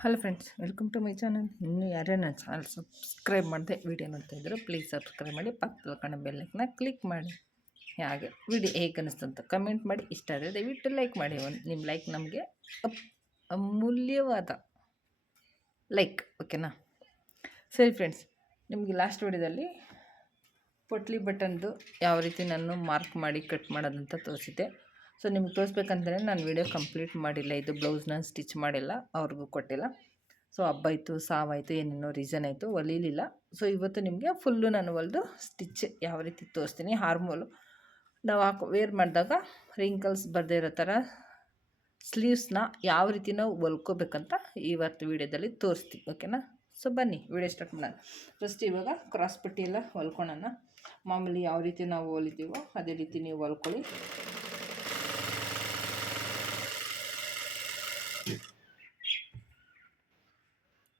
Hello friends, welcome to my channel. ಇನ್ನೂ ಯಾರೇ ನನ್ನ ಚಾನಲ್ ಸಬ್ಸ್ಕ್ರೈಬ್ ಮಾಡಿದೆ ವಿಡಿಯೋ ನೋಡ್ತಾ ಇದ್ದರು ಪ್ಲೀಸ್ ಸಬ್ಸ್ಕ್ರೈಬ್ ಮಾಡಿ, ಪಕ್ಕದ ಕಡೆ ಬೆಲ್ಲೈಕನ್ನ ಕ್ಲಿಕ್ ಮಾಡಿ. ಹಾಗೆ ವಿಡಿಯೋ ಹೇಗೆ ಅನ್ನಿಸ್ತಂತ ಕಮೆಂಟ್ ಮಾಡಿ. ಇಷ್ಟ ಆದರೆ ದಯವಿಟ್ಟು ಲೈಕ್ ಮಾಡಿ. ನಿಮ್ಮ ಲೈಕ್ ನಮಗೆ ಅಮೂಲ್ಯವಾದ ಲೈಕ್, ಓಕೆನಾ? ಸರಿ ಫ್ರೆಂಡ್ಸ್, ನಿಮಗೆ ಲಾಸ್ಟ್ ವಿಡಿಯೋದಲ್ಲಿ ಪೊಟ್ಲಿ ಬಟನ್ದು ಯಾವ ರೀತಿ ನಾನು ಮಾರ್ಕ್ ಮಾಡಿ ಕಟ್ ಮಾಡೋದಂತ ತೋರಿಸಿದ್ದೆ. ಸೊ ನಿಮ್ಗೆ ತೋರಿಸ್ಬೇಕಂತಲೇ ನಾನು ವಿಡಿಯೋ ಕಂಪ್ಲೀಟ್ ಮಾಡಿಲ್ಲ. ಇದು ಬ್ಲೌಸ್ ನಾನು ಸ್ಟಿಚ್ ಮಾಡಿಲ್ಲ, ಅವ್ರಿಗೂ ಕೊಟ್ಟಿಲ್ಲ. ಸೊ ಹಬ್ಬ ಆಯಿತು, ಸಾವಾಯಿತು, ಏನೇನೋ ರೀಸನ್ ಆಯಿತು, ಹೊಲಿಲಿಲ್ಲ. ಸೊ ಇವತ್ತು ನಿಮಗೆ ಫುಲ್ಲು ನಾನು ಹೊಲಿದು ಸ್ಟಿಚ್ ಯಾವ ರೀತಿ ತೋರಿಸ್ತೀನಿ. ಹಾರ್ಮೋಲು ನಾವು ವೇರ್ ಮಾಡಿದಾಗ ರಿಂಕಲ್ಸ್ ಬರದೇ ಇರೋ ಥರ ಸ್ಲೀವ್ಸ್ನ ಯಾವ ರೀತಿ ನಾವು ಹೊಲ್ಕೋಬೇಕಂತ ಇವತ್ತು ವೀಡಿಯೋದಲ್ಲಿ ತೋರಿಸ್ತೀವಿ, ಓಕೆನಾ? ಸೊ ಬನ್ನಿ ವಿಡಿಯೋ ಸ್ಟಾರ್ಟ್ ಮಾಡೋಣ. ಫಸ್ಟ್ ಇವಾಗ ಕ್ರಾಸ್ ಪಟ್ಟಿ ಎಲ್ಲ ಹೊಲ್ಕೊಳ್ಳೋಣ. ಮಾಮೂಲಿ ಯಾವ ರೀತಿ ನಾವು ಹೊಲಿತೀವೋ ಅದೇ ರೀತಿ ನೀವು ಹೊಲ್ಕೊಳ್ಳಿ.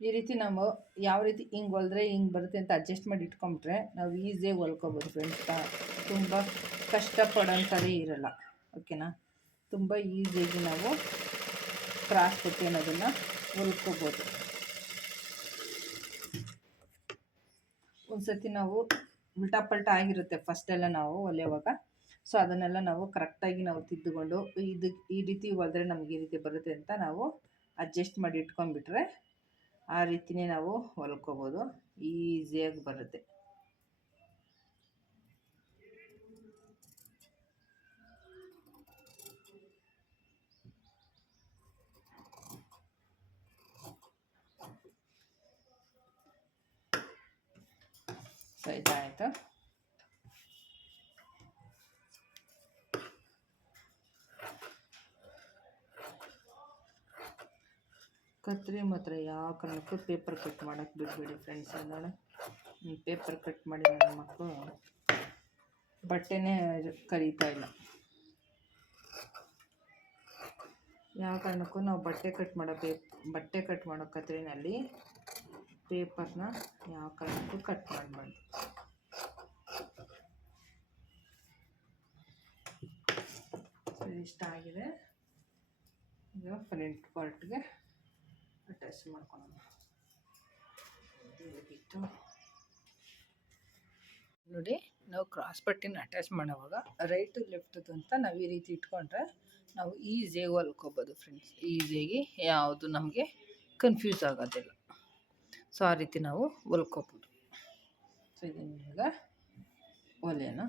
ಈ ರೀತಿ ನಾವು ಯಾವ ರೀತಿ ಹಿಂಗೆ ಹೊಲಿದ್ರೆ ಹಿಂಗೆ ಬರುತ್ತೆ ಅಂತ ಅಡ್ಜಸ್ಟ್ ಮಾಡಿ ಇಟ್ಕೊಂಬಿಟ್ರೆ ನಾವು ಈಸಿಯಾಗಿ ಹೊಲ್ಕೊಬೋದು ಫ್ರೆಂಡ್ಸ್. ತುಂಬ ಕಷ್ಟಪಡೋಂಥದ್ದೇ ಇರಲ್ಲ, ಓಕೆನಾ? ತುಂಬ ಈಸಿಯಾಗಿ ನಾವು ಕ್ರಾಸ್ ಪಟ್ಟಿ ಅನ್ನೋದನ್ನು ಹೊಲ್ಕೋಬೋದು. ಒಂದು ಸರ್ತಿ ನಾವು ಉಲ್ಟಾ ಪಲ್ಟಾ ಆಗಿರುತ್ತೆ ಫಸ್ಟೆಲ್ಲ ನಾವು ಹೊಲಿಯುವಾಗ. ಸೊ ಅದನ್ನೆಲ್ಲ ನಾವು ಕರೆಕ್ಟಾಗಿ ನಾವು ತಿದ್ದುಕೊಂಡು ಈ ರೀತಿ ಹೊಲಿದ್ರೆ ನಮಗೆ ಈ ರೀತಿ ಬರುತ್ತೆ ಅಂತ ನಾವು ಅಡ್ಜಸ್ಟ್ ಮಾಡಿ ಇಟ್ಕೊಂಡ್ಬಿಟ್ರೆ ಆ ರೀತಿಯೇ ನಾವು ಹೊಲ್ಕೋಬೋದು, ಈಸಿಯಾಗಿ ಬರುತ್ತೆ. ಸೊ ಇದಾಯಿತು. ಕತ್ರಿ ಮಾತ್ರ ಯಾವ ಕಾರಣಕ್ಕೂ ಪೇಪರ್ ಕಟ್ ಮಾಡೋಕ್ಕೆ ಬಿಡಬೇಡಿ ಫ್ರೆಂಡ್ಸ್. ಅದನ್ನು ಪೇಪರ್ ಕಟ್ ಮಾಡಿ ನನ್ನ ಮಕ್ಕಳು ಬಟ್ಟೆನೇ ಕರೀತಾ ಇಲ್ಲ. ಯಾವ ಕಾರಣಕ್ಕೂ ನಾವು ಬಟ್ಟೆ ಕಟ್ ಮಾಡೋ ಕತ್ರಿನಲ್ಲಿ ಪೇಪರ್ನ ಯಾವ ಕಾರಣಕ್ಕೂ ಕಟ್ ಮಾಡಬಾರ್ದು. ಇಷ್ಟ ಆಗಿದೆ. ಈಗ ಫ್ರಂಟ್ ಪಾರ್ಟ್ಗೆ ಅಟ್ಯಾಚ್ ಮಾಡ್ಕೊಳ್ಳೋಣ. ನೋಡಿ, ನಾವು ಕ್ರಾಸ್ ಪಟ್ಟಿನ ಅಟ್ಯಾಚ್ ಮಾಡೋವಾಗ ರೈಟು ಲೆಫ್ಟದು ಅಂತ ನಾವು ಈ ರೀತಿ ಇಟ್ಕೊಂಡ್ರೆ ನಾವು ಈಸಿಯಾಗಿ ಹೊಲ್ಕೋಬೋದು ಫ್ರೆಂಡ್ಸ್. ಈಸಿಯಾಗಿ ಯಾವುದು ನಮಗೆ ಕನ್ಫ್ಯೂಸ್ ಆಗೋದಿಲ್ಲ. ಸೊ ಆ ರೀತಿ ನಾವು ಹೊಲ್ಕೋಬೋದು. ಸೊ ಇದೀಗ ಹೊಲಿಯೋಣ.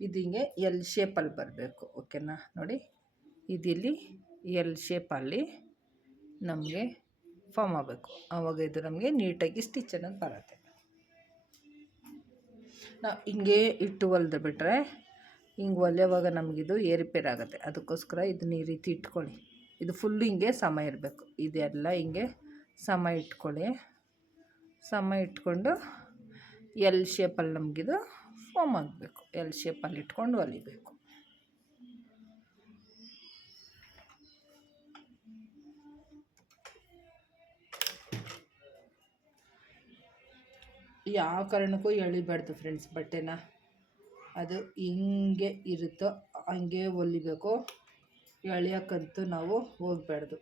ಇದು ಹಿಂಗೆ ಎಲ್ ಶೇಪಲ್ಲಿ ಬರಬೇಕು, ಓಕೆನಾ? ನೋಡಿ, ಇದಿಲ್ಲಿ ಎಲ್ ಶೇಪಲ್ಲಿ ನಮಗೆ ಫಾರ್ಮ್ ಆಗಬೇಕು. ಆವಾಗ ಇದು ನಮಗೆ ನೀಟಾಗಿ ಸ್ಟಿಚ್ ಅನ್ನೋದು ಬರುತ್ತೆ. ನಾವು ಹಿಂಗೆ ಇಟ್ಟು ಹೊಲ್ದು ಬಿಟ್ಟರೆ ಹಿಂಗೆ ಹೊಲಿಯೋವಾಗ ನಮಗಿದು ಏರುಪೇರು ಆಗುತ್ತೆ. ಅದಕ್ಕೋಸ್ಕರ ಇದನ್ನ ಈ ರೀತಿ ಇಟ್ಕೊಳ್ಳಿ. ಇದು ಫುಲ್ಲು ಹಿಂಗೆ ಸಮ ಇರಬೇಕು. ಇದೆಲ್ಲ ಹಿಂಗೆ ಸಮ ಇಟ್ಕೊಳ್ಳಿ. ಸಮ ಇಟ್ಕೊಂಡು ಎಲ್ ಶೇಪಲ್ಲಿ ನಮಗಿದು ಫಾರ್ಮ್ ಆಗಬೇಕು. ಎಲ್ ಶೇಪಲ್ಲಿ ಇಟ್ಕೊಂಡು ಹೊಲಿಬೇಕು. ಯಾವ ಕಾರಣಕ್ಕೂ ಎಳಿಬಾರ್ದು ಫ್ರೆಂಡ್ಸ್ ಬಟ್ಟೆನ. ಅದು ಹಿಂಗೆ ಇರುತ್ತೋ ಹಂಗೆ ಹೊಲಿಬೇಕು. ಎಳೆಯೋಕ್ಕಂತೂ ನಾವು ಹೋಗಬಾರ್ದು.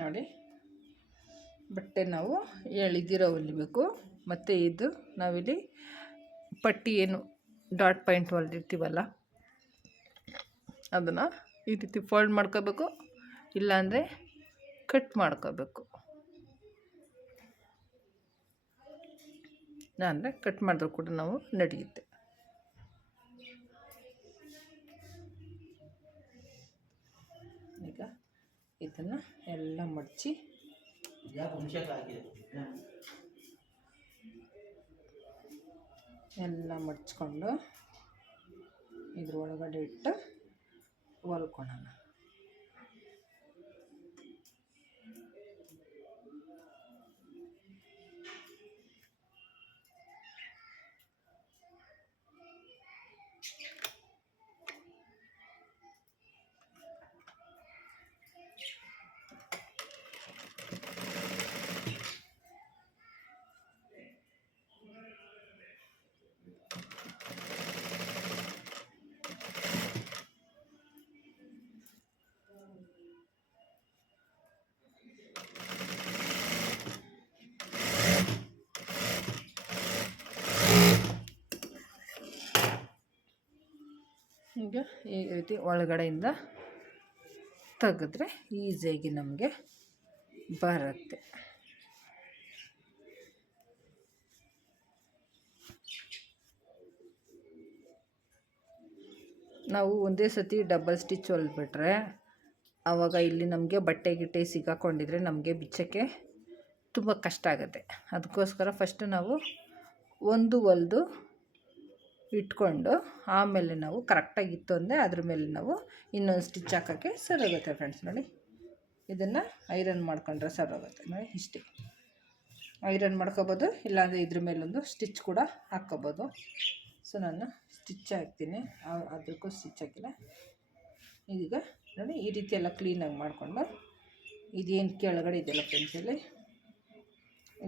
ನೋಡಿ, ಬಟ್ಟೆ ನಾವು ಎಳೆದಿರೋ ಹೊಲಿಬೇಕು. ಮತ್ತು ಇದು ನಾವಿಲ್ಲಿ ಪಟ್ಟಿ ಏನು ಡಾಟ್ ಪಾಯಿಂಟ್ ಹೊಲಿದಿರ್ತೀವಲ್ಲ ಅದನ್ನು ಈ ರೀತಿ ಫೋಲ್ಡ್ ಮಾಡ್ಕೋಬೇಕು, ಇಲ್ಲಾಂದರೆ ಕಟ್ ಮಾಡ್ಕೋಬೇಕು. ಅಂದರೆ ಕಟ್ ಮಾಡಿದ್ರು ಕೂಡ ನಾವು ನಡೆಯುತ್ತೆ. ಈಗ ಇದನ್ನು ಎಲ್ಲ ಮಡಚಿ ಎಲ್ಲ ಮಡ್ಚ್ಕೊಂಡು ಇದ್ರ ಒಳಗಡೆ ಇಟ್ಟು ಹೊಲ್ಕೊಳ್ಳೋಣ. ಈಗ ಈ ರೀತಿ ಒಳಗಡೆಯಿಂದ ತೆಗೆದ್ರೆ ಈಸಿಯಾಗಿ ನಮಗೆ ಬರುತ್ತೆ. ನಾವು ಒಂದೇ ಸತಿ ಡಬಲ್ ಸ್ಟಿಚ್ ಹೊಲ್ಬಿಟ್ರೆ ಆವಾಗ ಇಲ್ಲಿ ನಮಗೆ ಬಟ್ಟೆ ಗಿಟ್ಟೆ ಸಿಗಾಕೊಂಡಿದ್ರೆ ನಮಗೆ ಬಿಚ್ಚೋಕ್ಕೆ ತುಂಬ ಕಷ್ಟ ಆಗುತ್ತೆ. ಅದಕ್ಕೋಸ್ಕರ ಫಸ್ಟು ನಾವು ಒಂದು ಹೊಲ್ದು ಇಟ್ಕೊಂಡು ಆಮೇಲೆ ನಾವು ಕರೆಕ್ಟಾಗಿತ್ತು ಅಂದರೆ ಅದ್ರ ಮೇಲೆ ನಾವು ಇನ್ನೊಂದು ಸ್ಟಿಚ್ ಹಾಕೋಕ್ಕೆ ಸರೋಗುತ್ತೆ ಫ್ರೆಂಡ್ಸ್. ನೋಡಿ, ಇದನ್ನು ಐರನ್ ಮಾಡ್ಕೊಂಡ್ರೆ ಸರೋಗುತ್ತೆ. ನೋಡಿ, ಇಷ್ಟೇ ಐರನ್ ಮಾಡ್ಕೊಬೋದು, ಇಲ್ಲಾಂದರೆ ಇದ್ರ ಮೇಲೊಂದು ಸ್ಟಿಚ್ ಕೂಡ ಹಾಕ್ಕೋಬೋದು. ಸೊ ನಾನು ಸ್ಟಿಚ್ ಹಾಕ್ತೀನಿ, ಅದಕ್ಕೂ ಸ್ಟಿಚ್ ಹಾಕಿಲ್ಲ. ಈಗ ನೋಡಿ, ಈ ರೀತಿ ಎಲ್ಲ ಕ್ಲೀನಾಗಿ ಮಾಡಿಕೊಂಡು ಇದೇನು ಕೆಳಗಡೆ ಇದೆಯಲ್ಲ ಫ್ರೆಂಡ್ಸಲ್ಲಿ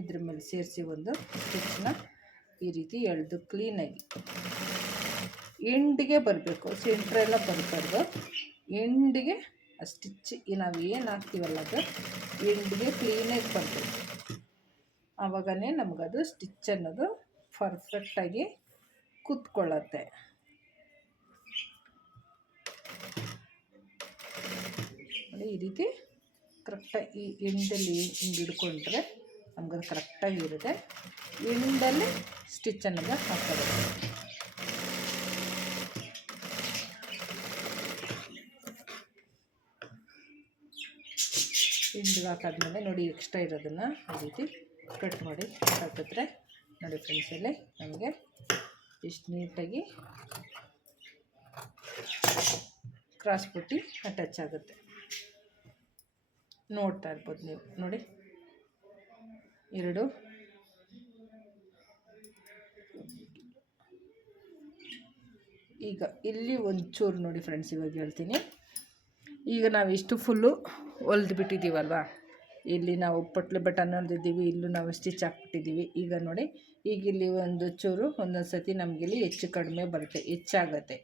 ಇದ್ರ ಮೇಲೆ ಸೇರಿಸಿ ಒಂದು ಸ್ಟಿಚ್ನ ಈ ರೀತಿ ಎಳೆದು ಕ್ಲೀನಾಗಿ ಎಂಡಿಗೆ ಬರಬೇಕು, ಸೆಂಟ್ರೆಲ್ಲ ಬರಬಾರ್ದು. ಎಂಡಿಗೆ ಆ ಸ್ಟಿಚ್ ನಾವು ಏನು ಹಾಕ್ತೀವಲ್ಲ ಅದು ಎಂಡಿಗೆ ಕ್ಲೀನಾಗಿ ಬರಬೇಕು. ಆವಾಗನೇ ನಮಗದು ಸ್ಟಿಚ್ ಅನ್ನೋದು ಪರ್ಫೆಕ್ಟಾಗಿ ಕೂತ್ಕೊಳ್ಳುತ್ತೆ. ನೋಡಿ, ಈ ರೀತಿ ಕರೆಕ್ಟಾಗಿ ಈ ಎಂಡಲ್ಲಿ ಹಿಂಗೆ ಹಿಡ್ಕೊಂಡ್ರೆ ನಮ್ಗದು ಕರೆಕ್ಟಾಗಿ ಇರುತ್ತೆ. ಎಂಡಲ್ಲಿ ಸ್ಟಿಚ್ ಅನ್ನೋದು ಹಾಕೋದು. ಎಂಡಿಗೆ ಹಾಕಾದ್ಮೇಲೆ ನೋಡಿ, ಎಕ್ಸ್ಟ್ರಾ ಇರೋದನ್ನು ಈ ರೀತಿ ಕಟ್ ಮಾಡಿ ಹಾಕಿದ್ರೆ ನೋಡಿ ಫ್ರೆಂಡ್ಸಲ್ಲಿ ನಮಗೆ ಎಷ್ಟು ನೀಟಾಗಿ ಕ್ರಾಸ್ ಪಟ್ಟಿ ಅಟ್ಯಾಚ್ ಆಗುತ್ತೆ. ನೋಡ್ತಾ ಇರ್ಬೋದು ನೀವು. ನೋಡಿ, ಎರಡು ಈಗ ಇಲ್ಲಿ ಒಂಚೂರು ನೋಡಿ ಫ್ರೆಂಡ್ಸ್, ಇವಾಗ ಹೇಳ್ತೀನಿ. ಈಗ ನಾವು ಇಷ್ಟು ಫುಲ್ಲು ಹೊಲ್ದು ಬಿಟ್ಟಿದ್ದೀವಲ್ವ, ಇಲ್ಲಿ ನಾವು ಪಟ್ಲು ಬಟನ್ ಹೊಲ್ದಿದ್ದೀವಿ, ಇಲ್ಲೂ ನಾವು ಸ್ಟಿಚ್ ಹಾಕ್ಬಿಟ್ಟಿದ್ದೀವಿ. ಈಗ ನೋಡಿ, ಈಗ ಇಲ್ಲಿ ಒಂದು ಚೂರು ಒಂದೊಂದು ಸತಿ ನಮಗಿಲ್ಲಿ ಹೆಚ್ಚು ಕಡಿಮೆ ಬರುತ್ತೆ, ಹೆಚ್ಚಾಗತ್ತೆ.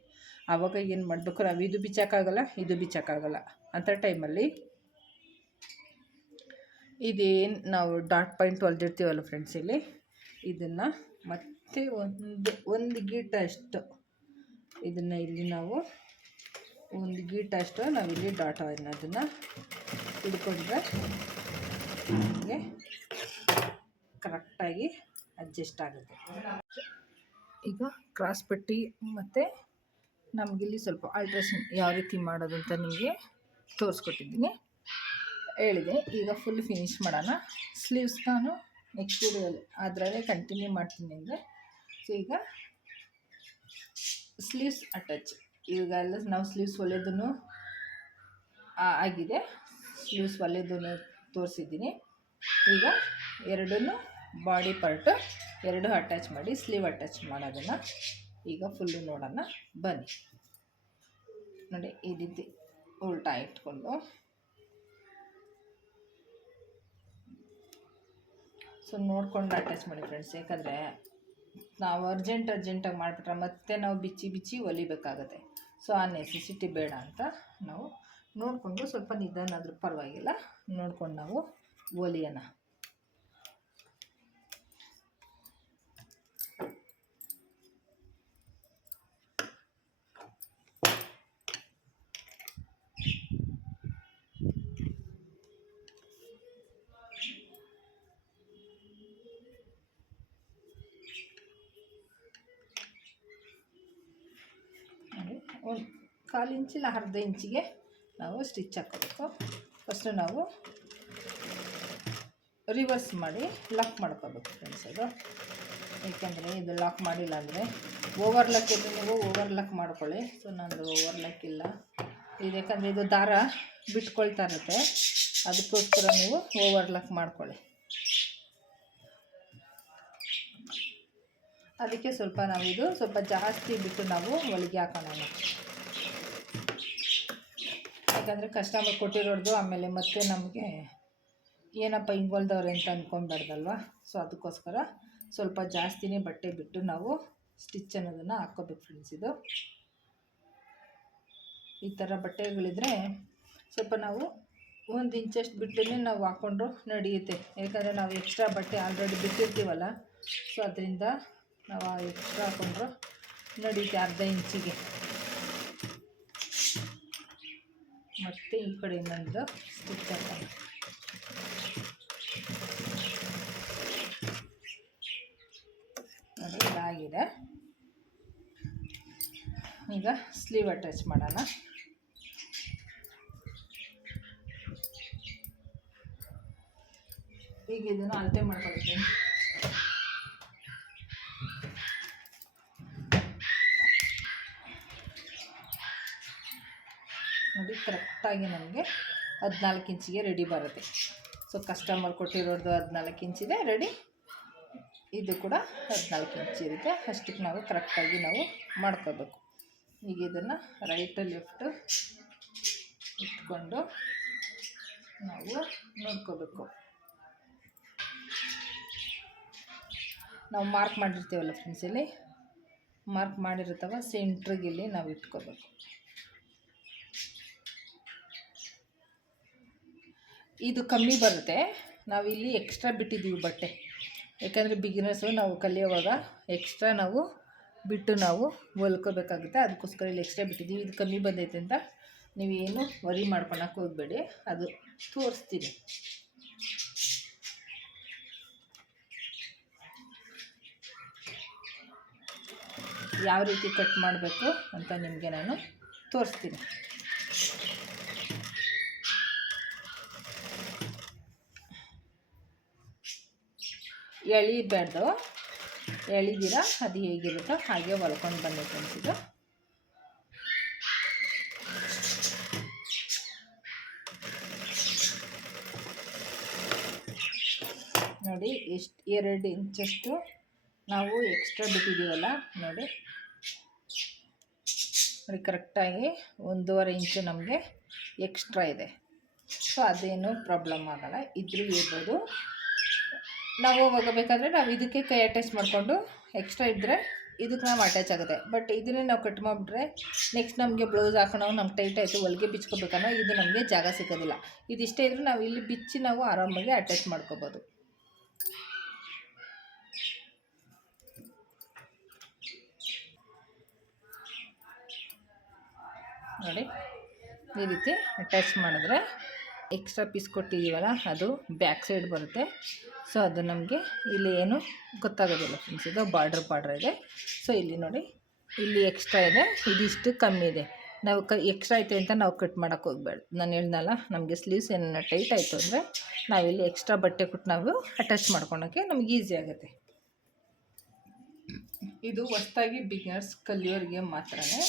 ಆವಾಗ ಏನು ಮಾಡಬೇಕು, ನಾವು ಇದು ಬಿಚ್ಚೋಕ್ಕಾಗಲ್ಲ, ಇದು ಬಿಚ್ಚೋಕ್ಕಾಗಲ್ಲ ಅಂಥ ಟೈಮಲ್ಲಿ ಇದೇನು ನಾವು ಡಾಟ್ ಪಾಯಿಂಟ್ ಹೊಲ್ದಿರ್ತೀವಲ್ಲ ಫ್ರೆಂಡ್ಸ್, ಇಲ್ಲಿ ಇದನ್ನು ಮತ್ತೆ ಒಂದು ಗೀಟಷ್ಟು ಇದನ್ನು ಇಲ್ಲಿ ನಾವು ಒಂದು ಗೀಟಷ್ಟು ನಾವಿಲ್ಲಿ ಡಾಟ್ ಅನ್ನೋದನ್ನು ಹಿಡ್ಕೊಂಡ್ರೆ ನಮಗೆ ಕರೆಕ್ಟಾಗಿ ಅಡ್ಜಸ್ಟ್ ಆಗುತ್ತೆ. ಈಗ ಕ್ರಾಸ್ ಪಟ್ಟಿ ಮತ್ತು ನಮಗಿಲ್ಲಿ ಸ್ವಲ್ಪ ಆಲ್ಟ್ರೇಷನ್ ಯಾವ ರೀತಿ ಮಾಡೋದು ಅಂತ ನಿಮಗೆ ತೋರಿಸ್ಕೊಟ್ಟಿದ್ದೀನಿ, ಹೇಳಿದ್ದೀನಿ. ಈಗ ಫುಲ್ ಫಿನಿಶ್ ಮಾಡೋಣ. ಸ್ಲೀವ್ಸ್ ನಾನು ನೆಕ್ಸ್ಟ್ ವೀಡಿಯೋದಲ್ಲಿ ಅದರಲ್ಲೇ ಕಂಟಿನ್ಯೂ ಮಾಡ್ತೀನಿ ಅಂದರೆ. ಸೊ ಈಗ ಸ್ಲೀವ್ಸ್ ಅಟ್ಯಾಚ್, ಇವಾಗೆಲ್ಲ ನಾವು ಸ್ಲೀವ್ಸ್ ಹೊಲಿಯೋದನ್ನು ಆಗಿದೆ, ಸ್ಲೀವ್ಸ್ ಹೊಲಿಯೋದನ್ನು ತೋರಿಸಿದ್ದೀನಿ. ಈಗ ಎರಡನ್ನೂ ಬಾಡಿ ಪಾರ್ಟು ಎರಡು ಅಟ್ಯಾಚ್ ಮಾಡಿ ಸ್ಲೀವ್ ಅಟ್ಯಾಚ್ ಮಾಡೋದನ್ನು ಈಗ ಫುಲ್ಲು ನೋಡೋಣ ಬನ್ನಿ. ನೋಡಿ, ಈ ರೀತಿ ಉಲ್ಟಾ ಇಟ್ಕೊಂಡು ಸೊ ನೋಡ್ಕೊಂಡು ಅಟ್ಯಾಚ್ ಮಾಡಿ ಫ್ರೆಂಡ್ಸ್. ಯಾಕಂದರೆ ನಾವು ಅರ್ಜೆಂಟಾಗಿ ಮಾಡಿಬಿಟ್ರೆ ಮತ್ತೆ ನಾವು ಬಿಚ್ಚಿ ಹೊಲಿಬೇಕಾಗತ್ತೆ. ಸೊ ಆ ನೆಸೆಸಿಟಿ ಬೇಡ ಅಂತ ನಾವು ನೋಡಿಕೊಂಡು ಸ್ವಲ್ಪ ನಿಧಾನ ಆದರೂ ಪರವಾಗಿಲ್ಲ ನೋಡ್ಕೊಂಡು ನಾವು ಹೊಲಿಯೋಣ. ಒಂದು 1/4 ಇಂಚಿಲ್ಲ ಅರ್ಧ ಇಂಚಿಗೆ ನಾವು ಸ್ಟಿಚ್ ಹಾಕೋಬೇಕು. ಫಸ್ಟು ನಾವು ರಿವರ್ಸ್ ಮಾಡಿ ಲಾಕ್ ಮಾಡ್ಕೋಬೇಕು ಫ್ರೆಂಡ್ಸ್. ಅದು ಏಕೆಂದರೆ ಇದು ಲಾಕ್ ಮಾಡಿಲ್ಲ ಅಂದರೆ ಓವರ್ಲಾಕ್ ಇದ್ದು ನೀವು ಓವರ್ಲಾಕ್ ಮಾಡ್ಕೊಳ್ಳಿ. ಸೊ ನಂದು ಓವರ್ಲಾಕ್ ಇಲ್ಲ, ಇದು ಯಾಕಂದರೆ ಇದು ದಾರ ಬಿಟ್ಕೊಳ್ತಾ ಇರುತ್ತೆ, ಅದಕ್ಕೋಸ್ಕರ ನೀವು ಓವರ್ಲಾಕ್ ಮಾಡ್ಕೊಳ್ಳಿ. ಅದಕ್ಕೆ ಸ್ವಲ್ಪ ನಾವು ಸ್ವಲ್ಪ ಜಾಸ್ತಿ ಬಿಟ್ಟು ನಾವು ಹೊಲಿಗೆ ಹಾಕೋಣ. ಯಾಕಂದರೆ ಕಸ್ಟಮರ್ ಕೊಟ್ಟಿರೋದು ಆಮೇಲೆ ಮತ್ತೆ ನಮಗೆ ಏನಪ್ಪ ಹಿಂಗೆ ಹೊಲ್ದವ್ರೆ ಅಂತ ಅಂದ್ಕೊಬಾರ್ದಲ್ವ. ಸೊ ಅದಕ್ಕೋಸ್ಕರ ಸ್ವಲ್ಪ ಜಾಸ್ತಿನೇ ಬಟ್ಟೆ ಬಿಟ್ಟು ನಾವು ಸ್ಟಿಚ್ ಅನ್ನೋದನ್ನು ಹಾಕ್ಕೋಬೇಕು ಫ್ರೆಂಡ್ಸ್. ಈ ಥರ ಬಟ್ಟೆಗಳಿದ್ರೆ ಸ್ವಲ್ಪ ನಾವು 1 ಇಂಚಷ್ಟು ಬಿಟ್ಟೇ ನಾವು ಹಾಕ್ಕೊಂಡ್ರು ನಡೆಯುತ್ತೆ. ಯಾಕಂದರೆ ನಾವು ಎಕ್ಸ್ಟ್ರಾ ಬಟ್ಟೆ ಆಲ್ರೆಡಿ ಬಿಟ್ಟಿರ್ತೀವಲ್ಲ, ಸೊ ಅದರಿಂದ ನಾವು ಎಕ್ಸ್ಟ್ರಾ ಹಾಕ್ಕೊಂಡ್ರು ನಡೆಯುತ್ತೆ. ಅರ್ಧ ಇಂಚಿಗೆ ಮತ್ತು ಈ ಕಡೆ ಇನ್ನೊಂದು ಸ್ಟಿಚ್ ಹಾಕೋಣ. ನೋಡಿ ಇದಾಗಿದೆ. ಈಗ ಸ್ಲೀವ್ ಅಟ್ಯಾಚ್ ಮಾಡೋಣ. ಈಗ ಇದನ್ನು ಅಳತೆ ಮಾಡ್ಕೊಳ್ತೀನಿ. ನೋಡಿ ಕರೆಕ್ಟಾಗಿ ನಮಗೆ 14 ಇಂಚಿಗೆ ರೆಡಿ ಬರುತ್ತೆ. ಸೊ ಕಸ್ಟಮರ್ ಕೊಟ್ಟಿರೋದು 14 ಇಂಚಿದೆ ರೆಡಿ. ಇದು ಕೂಡ 14 ಇಂಚ್ ಇರುತ್ತೆ. ಅಷ್ಟಕ್ಕೆ ನಾವು ಕರೆಕ್ಟಾಗಿ ನಾವು ಮಾಡ್ಕೋಬೇಕು. ಈಗ ಇದನ್ನು ರೈಟ್ ಲೆಫ್ಟ್ ಇಟ್ಕೊಂಡು ನಾವು ನೋಡ್ಕೋಬೇಕು. ನಾವು ಮಾರ್ಕ್ ಮಾಡಿರ್ತೀವಲ್ಲ ಫ್ರೆಂಡ್ಸ್, ಇಲ್ಲಿ ಮಾರ್ಕ್ ಮಾಡಿರ್ತಾವ ಸೆಂಟ್ರಿಗೆ ಇಲ್ಲಿ ನಾವು ಇಟ್ಕೋಬೇಕು. ಇದು ಕಮ್ಮಿ ಬರುತ್ತೆ. ನಾವಿಲ್ಲಿ ಎಕ್ಸ್ಟ್ರಾ ಬಿಟ್ಟಿದ್ದೀವಿ ಬಟ್ಟೆ, ಯಾಕಂದರೆ ಬಿಗಿನರ್ಸು ನಾವು ಕಲಿಯೋವಾಗ ಎಕ್ಸ್ಟ್ರಾ ನಾವು ಬಿಟ್ಟು ನಾವು ಹೊಲ್ಕೋಬೇಕಾಗುತ್ತೆ. ಅದಕ್ಕೋಸ್ಕರ ಇಲ್ಲಿ ಎಕ್ಸ್ಟ್ರಾ ಬಿಟ್ಟಿದ್ದೀವಿ. ಇದು ಕಮ್ಮಿ ಬಂದೈತೆ ಅಂತ ನೀವೇನು ವರಿ ಮಾಡ್ಕೊಳಕ್ಕೆ ಹೋಗಬೇಡಿ, ಅದು ತೋರಿಸ್ತೀನಿ. ಯಾವ ರೀತಿ ಕಟ್ ಮಾಡಬೇಕು ಅಂತ ನಿಮಗೆ ನಾನು ತೋರಿಸ್ತೀನಿ. ಎಳಿಬೇಡ್ದು, ಎಳಿದಿರ ಅದು ಹೇಗಿರುತ್ತೋ ಹಾಗೆ ಹೊಲ್ಕೊಂಡು ಬನ್ನಿ ಫ್ರೆಂಡ್ಸ್. ನೋಡಿ ಎಷ್ಟು 2 ಇಂಚಷ್ಟು ನಾವು ಎಕ್ಸ್ಟ್ರಾ ಬಿಟ್ಟಿದ್ದೀವಲ್ಲ, ನೋಡಿ ಕರೆಕ್ಟಾಗಿ 1.5 ಇಂಚು ನಮಗೆ ಎಕ್ಸ್ಟ್ರಾ ಇದೆ. ಸೊ ಅದೇನು ಪ್ರಾಬ್ಲಮ್ ಆಗೋಲ್ಲ, ಇದ್ರೂ ಇರ್ಬೋದು. ನಾವು ಹೋಗಬೇಕಾದ್ರೆ ನಾವು ಇದಕ್ಕೆ ಕೈ ಅಟ್ಯಾಚ್ ಮಾಡಿಕೊಂಡು ಎಕ್ಸ್ಟ್ರಾ ಇದ್ದರೆ ಇದಕ್ಕೆ ನಾವು ಅಟ್ಯಾಚ್ ಆಗುತ್ತೆ. ಬಟ್ ಇದನ್ನೇ ನಾವು ಕಟ್ ಮಾಡಿಬಿಟ್ರೆ ನೆಕ್ಸ್ಟ್ ನಮಗೆ ಬ್ಲೌಸ್ ಹಾಕೋಣ, ನಮ್ಗೆ ಟೈಟ್ ಆಯಿತು ಹೊಲಿಗೆ ಬಿಚ್ಕೋಬೇಕನ್ನೋ ಇದು ನಮಗೆ ಜಾಗ ಸಿಗೋದಿಲ್ಲ. ಇದಿಷ್ಟೇ ಇದ್ದರೆ ನಾವು ಇಲ್ಲಿ ಬಿಚ್ಚಿ ನಾವು ಆರಾಮಾಗಿ ಅಟ್ಯಾಚ್ ಮಾಡ್ಕೋಬೋದು. ನೋಡಿ ಈ ರೀತಿ ಅಟ್ಯಾಚ್ ಮಾಡಿದ್ರೆ ಎಕ್ಸ್ಟ್ರಾ ಪೀಸ್ ಕೊಟ್ಟಿದ್ದೀವಲ್ಲ ಅದು ಬ್ಯಾಕ್ ಸೈಡ್ ಬರುತ್ತೆ. ಸೊ ಅದು ನಮಗೆ ಇಲ್ಲಿ ಏನು ಗೊತ್ತಾಗೋದಿಲ್ಲ ಫ್ರೆಂಡ್ಸ್. ಇದು ಬಾರ್ಡ್ರ್ ಇದೆ. ಸೊ ಇಲ್ಲಿ ನೋಡಿ ಇಲ್ಲಿ ಎಕ್ಸ್ಟ್ರಾ ಇದೆ, ಇದಿಷ್ಟು ಕಮ್ಮಿ ಇದೆ. ನಾವು ಎಕ್ಸ್ಟ್ರಾ ಐತೆ ಅಂತ ನಾವು ಕಟ್ ಮಾಡೋಕ್ಕೆ ಹೋಗ್ಬೇಡ. ನಾನು ಹೇಳ್ದಲ್ಲ, ನಮಗೆ ಸ್ಲೀವ್ಸ್ ಏನಾರ ಟೈಟ್ ಆಯಿತು ಅಂದರೆ ನಾವಿಲ್ಲಿ ಎಕ್ಸ್ಟ್ರಾ ಬಟ್ಟೆ ಕೊಟ್ಟು ನಾವು ಅಟ್ಯಾಚ್ ಮಾಡ್ಕೊಳೋಕ್ಕೆ ನಮ್ಗೆ ಈಸಿ ಆಗುತ್ತೆ. ಇದು ಹೊಸದಾಗಿ ಬಿಗಿನರ್ಸ್ ಕಲಿಯೋರಿಗೆ ಮಾತ್ರನೇ.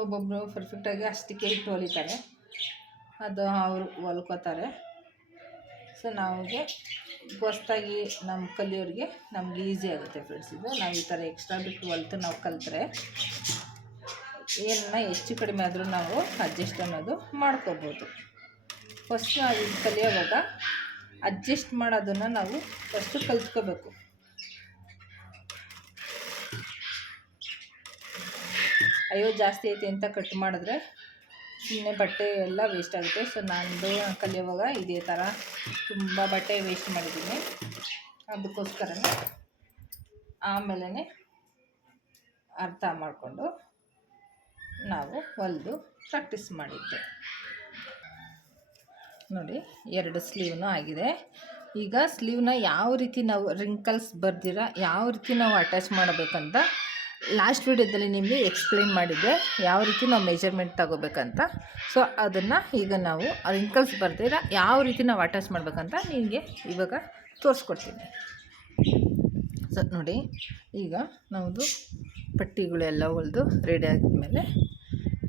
ಒಬ್ಬೊಬ್ಬರು ಪರ್ಫೆಕ್ಟಾಗಿ ಅಷ್ಟಕ್ಕೆ ಇಟ್ಟು ಹೊಲಿತಾರೆ, ಅದು ಅವರು ಹೊಲ್ಕೋತಾರೆ. ಸೊ ನಮಗೆ ಹೊಸ್ದಾಗಿ ನಮ್ಮ ಕಲಿಯೋರಿಗೆ ನಮ್ಗೆ ಈಸಿ ಆಗುತ್ತೆ ಫ್ರೆಂಡ್ಸ್. ಇದು ನಾವು ಈ ಥರ ಎಕ್ಸ್ಟ್ರಾ ಬಿಟ್ಟು ಹೊಲ್ತು ನಾವು ಕಲಿತ್ರೆ ಏನನ್ನ ಹೆಚ್ಚು ಕಡಿಮೆ ಆದರೂ ನಾವು ಅಡ್ಜಸ್ಟ್ ಅನ್ನೋದು ಮಾಡ್ಕೋಬೋದು. ಫಸ್ಟ್ ನಾವು ಇದು ಕಲಿಯೋವಾಗ ಅಡ್ಜಸ್ಟ್ ಮಾಡೋದನ್ನು ನಾವು ಫಸ್ಟು ಕಲ್ತ್ಕೋಬೇಕು. ಅಯ್ಯೋ ಜಾಸ್ತಿ ಐತೆ ಅಂತ ಕಟ್ ಮಾಡಿದ್ರೆ ಸುಮ್ಮನೆ ಬಟ್ಟೆ ಎಲ್ಲ ವೇಸ್ಟ್ ಆಗುತ್ತೆ. ಸೊ ನಾನು ಕಲಿಯೋವಾಗ ಇದೇ ಥರ ತುಂಬ ಬಟ್ಟೆ ವೇಸ್ಟ್ ಮಾಡಿದ್ದೀನಿ. ಅದಕ್ಕೋಸ್ಕರನೇ ಆಮೇಲೆ ಅರ್ಥ ಮಾಡಿಕೊಂಡು ನಾವು ಹೊಲಿದು ಪ್ರಾಕ್ಟೀಸ್ ಮಾಡಿದ್ದೆ. ನೋಡಿ 2 ಸ್ಲೀವ್ನೂ ಆಗಿದೆ. ಈಗ ಸ್ಲೀವ್ನ ಯಾವ ರೀತಿ ನಾವು ರಿಂಕಲ್ಸ್ ಬರ್ದಿರ ಯಾವ ರೀತಿ ನಾವು ಅಟ್ಯಾಚ್ ಮಾಡಬೇಕಂತ ಲಾಸ್ಟ್ ವಿಡಿಯೋದಲ್ಲಿ ನಿಮಗೆ ಎಕ್ಸ್ಪ್ಲೇನ್ ಮಾಡಿದ್ದೆ, ಯಾವ ರೀತಿ ನಾವು ಮೆಜರ್ಮೆಂಟ್ ತಗೋಬೇಕಂತ. ಸೊ ಅದನ್ನು ಈಗ ನಾವು ರಿಂಕಲ್ಸ್ ಬರ್ದಿರ ಯಾವ ರೀತಿ ನಾವು ಅಟ್ಯಾಚ್ ಮಾಡಬೇಕಂತ ನಿಮಗೆ ಇವಾಗ ತೋರಿಸ್ಕೊಡ್ತೀನಿ. ಸೊ ನೋಡಿ ಈಗ ನಮ್ಮದು ಪಟ್ಟಿಗಳೆಲ್ಲ ಹೊಲಿದು ರೆಡಿ ಆಗಿದ್ಮೇಲೆ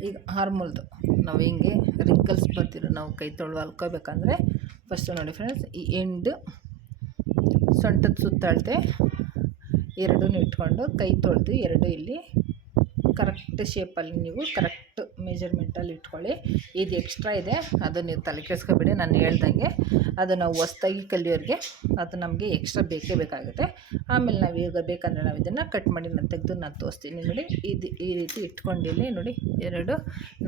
ಈಗ ಆರ್ಮೋಲ್ದು ನಾವು ಹಿಂಗೆ ರಿಂಕಲ್ಸ್ ಬರ್ತಿರೋ ನಾವು ಕೈ ತೊಳೆದು ಹೊಲ್ಕೋಬೇಕಂದ್ರೆ ಫಸ್ಟು ನೋಡಿ ಫ್ರೆಂಡ್ಸ್, ಈ ಎಂಡ್ ಸೊಂಟದ ಸುತ್ತ ಅಳತೆ ಎರಡೂ ಇಟ್ಕೊಂಡು ಕೈ ತೊಳೆದು ಎರಡು ಇಲ್ಲಿ ಕರೆಕ್ಟ್ ಶೇಪಲ್ಲಿ ನೀವು ಕರೆಕ್ಟ್ ಮೆಜರ್ಮೆಂಟಲ್ಲಿ ಇಟ್ಕೊಳ್ಳಿ. ಇದು ಎಕ್ಸ್ಟ್ರಾ ಇದೆ, ಅದು ನೀವು ತಲೆ ಕೆಡಿಸ್ಕೊಬೇಡಿ. ನಾನು ಹೇಳ್ದಂಗೆ ಅದು ನಾವು ಹೊಸ್ದಾಗಿ ಕಲಿಯೋರಿಗೆ ಅದು ನಮಗೆ ಎಕ್ಸ್ಟ್ರಾ ಬೇಕೇ ಬೇಕಾಗುತ್ತೆ. ಆಮೇಲೆ ನಾವು ಈಗ ಬೇಕಂದರೆ ನಾವು ಇದನ್ನು ಕಟ್ ಮಾಡಿ ನಾನು ತೆಗೆದು ನಾನು ತೋರಿಸ್ತೀನಿ ನೋಡಿ. ಇದು ಈ ರೀತಿ ಇಟ್ಕೊಂಡಿಲ್ಲಿ ನೋಡಿ, ಎರಡು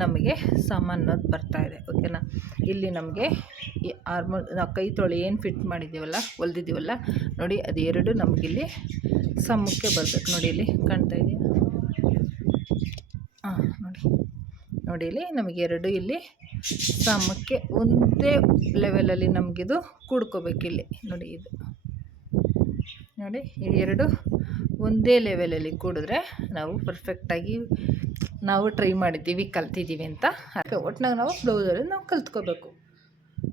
ನಮಗೆ ಸಾಮಾನು ಬರ್ತಾಯಿದೆ. ಓಕೆನಾ. ಇಲ್ಲಿ ನಮಗೆ ಈ ಆರ್ಮೋಲ್ ನಾವು ಕೈ ತೊಳೆ ಏನು ಫಿಟ್ ಮಾಡಿದ್ದೀವಲ್ಲ, ಹೊಲ್ದಿದ್ದೀವಲ್ಲ ನೋಡಿ, ಅದು ಎರಡು ನಮಗಿಲ್ಲಿ ಸಮಕ್ಕೆ ಬರಬೇಕು ನೋಡಿ. ಇಲ್ಲಿ ಕಾಣ್ತಾ ಇದೆಯಾ? ನೋಡಿ ಇಲ್ಲಿ ನಮಗೆ ಎರಡು ಇಲ್ಲಿ ಸಮಕ್ಕೆ ಒಂದೇ ಲೆವೆಲಲ್ಲಿ ನಮಗಿದು ಕೂಡ್ಕೋಬೇಕಿಲ್ಲಿ ನೋಡಿ. ಇದು ನೋಡಿ, ಈ ಎರಡು ಒಂದೇ ಲೆವೆಲಲ್ಲಿ ಕೂಡಿದ್ರೆ ನಾವು ಪರ್ಫೆಕ್ಟಾಗಿ ನಾವು ಟ್ರೈ ಮಾಡಿದ್ದೀವಿ, ಕಲ್ತಿದ್ದೀವಿ ಅಂತ. ಹಾಗೆ ಒಟ್ಟಿನಾಗ ನಾವು ಬ್ಲೌಸಲ್ಲಿ ನಾವು ಕಲ್ತ್ಕೋಬೇಕು